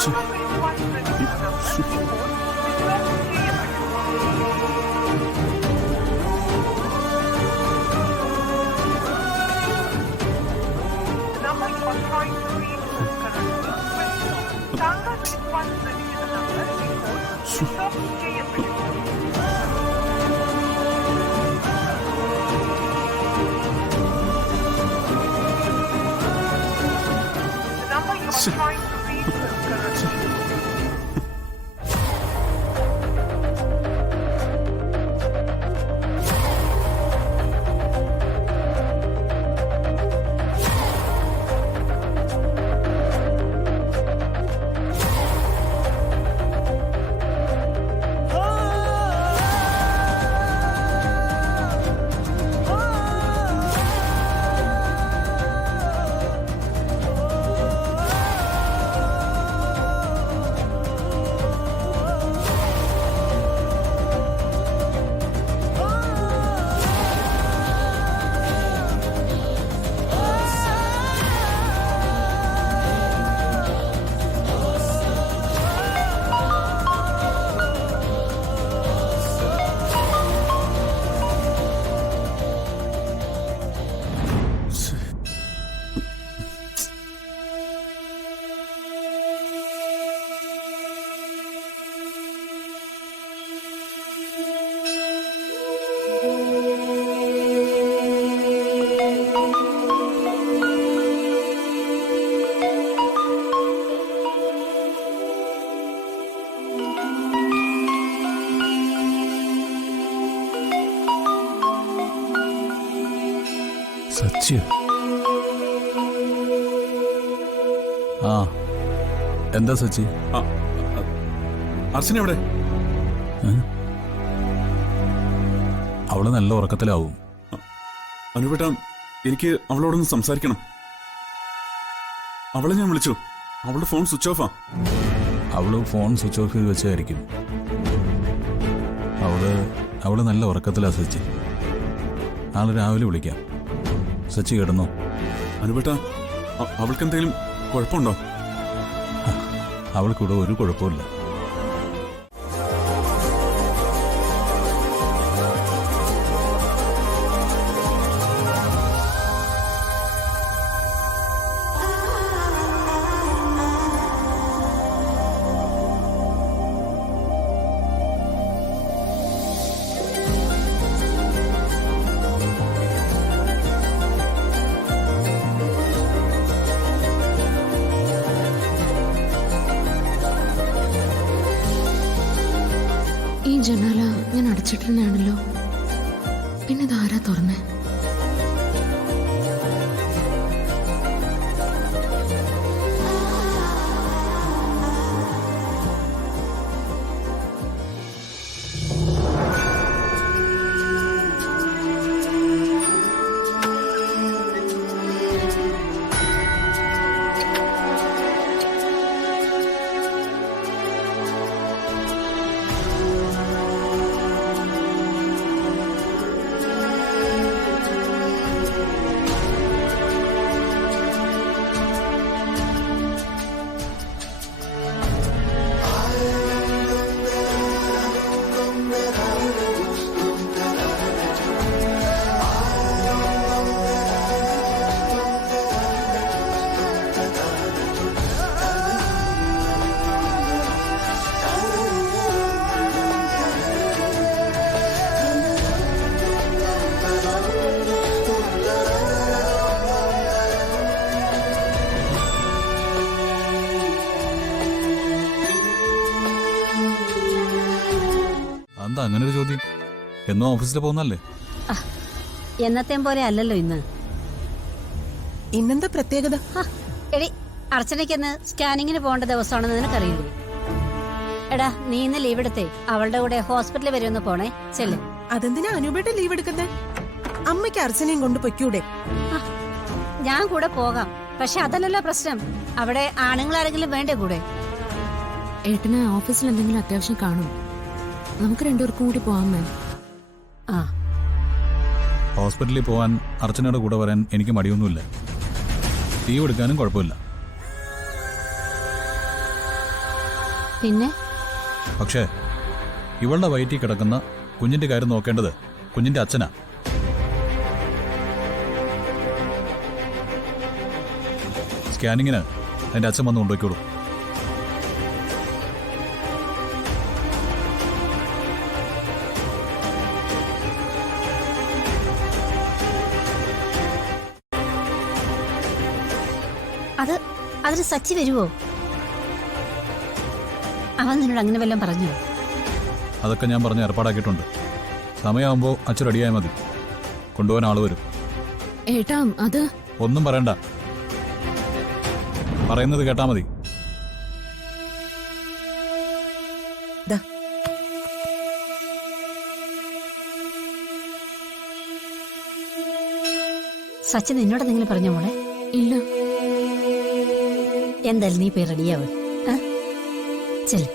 Such ആ എന്താ സച്ചി? അർച്ചന എവിടെ? അവള് നല്ല ഉറക്കത്തിലാവും. അനുപേട്ട, എനിക്ക് അവളോടൊന്ന് സംസാരിക്കണം. അവളെ ഞാൻ വിളിച്ചു, അവളുടെ ഫോൺ സ്വിച്ച് ഓഫാ. അവള് ഫോൺ സ്വിച്ച് ഓഫ് ചെയ്ത് വെച്ചായിരിക്കും. അവള് നല്ല ഉറക്കത്തിലാ സച്ചി. നാളെ രാവിലെ വിളിക്കാം. സച്ചി കിടന്നോ? അനുപേട്ട, അവൾക്ക് എന്തെങ്കിലും കുഴപ്പമുണ്ടോ? അവൾക്കിവിടെ ഒരു കുഴപ്പമില്ല. ഈ ജനാല ഞാൻ അടച്ചിട്ടുണ്ടാണല്ലോ. പിന്നെ ഇതാരാ തുറന്നേ? എന്താ അങ്ങനെ ഒരു ചോദ്യം? എന്നും ഓഫീസിൽ പോകുന്നല്ലേ? എന്നത്തെയും പോലെ അല്ലല്ലോ ഇന്ന്. ഇന്നെന്താ പ്രത്യേകത? എടി, അർച്ചനയ്ക്കെന്ന് സ്കാനിങ്ങിന് പോകേണ്ട ദിവസമാണെന്ന് നിനക്കറിയില്ലേ? എടാ, നീ ഇന്ന് ലീവ് എടുത്തേ അവളുടെ കൂടെ ഹോസ്പിറ്റലിൽ വരെ ഒന്ന് പോണേ. ചെല്ല്. അതെന്തിനാ അനുപേട്ട ലീവ് എടുക്കുന്നേ? അമ്മയ്ക്ക് അർച്ചനയും കൊണ്ട് പൊയ്ക്കൂടെ? ഞാൻ കൂടെ പോകാം, പക്ഷെ അതല്ലല്ലോ പ്രശ്നം. അവിടെ ആണുങ്ങളാരെങ്കിലും വേണ്ടേ കൂടെ? ഏട്ടന് ഓഫീസിൽ എന്തെങ്കിലും അത്യാവശ്യം കാണും. നമുക്ക് രണ്ടുപേർക്കും കൂടി പോവാമേ. ഹോസ്പിറ്റലിൽ പോവാൻ അർച്ചനയുടെ കൂടെ വരാൻ എനിക്ക് മടിയൊന്നുമില്ല. ലീവ് എടുക്കാനും കുഴപ്പമില്ല. പിന്നെ പക്ഷേ ഇവളുടെ വയറ്റിൽ കിടക്കുന്ന കുഞ്ഞിന്റെ കാര്യം നോക്കേണ്ടത് കുഞ്ഞിന്റെ അച്ഛനാ. സ്കാനിങ്ങിന് എന്റെ അച്ഛൻ വന്ന് കൊണ്ടുപോയിക്കോളൂ. അതിന് സച്ചി വരുവോ? അവൻ നിന്നോട് അങ്ങനെ വല്ലതും പറഞ്ഞോ? അതൊക്കെ ഞാൻ പറഞ്ഞ് ഏർപ്പാടാക്കിയിട്ടുണ്ട്. സമയമാകുമ്പോൾ അച്ഛൻ റെഡിയായാൽ മതി. കൊണ്ടുപോകാൻ ആള് വരും. ഏട്ടാ അത് ഒന്നും പറയണ്ട, പറയുന്നത് കേട്ടാ മതി. ദാ, സച്ചി നിന്നോട് എന്തെങ്കിലും പറഞ്ഞോ മോളെ? ഇല്ല. എന്തായാലും നീ പോയി റെഡിയാവ്. ചെല്.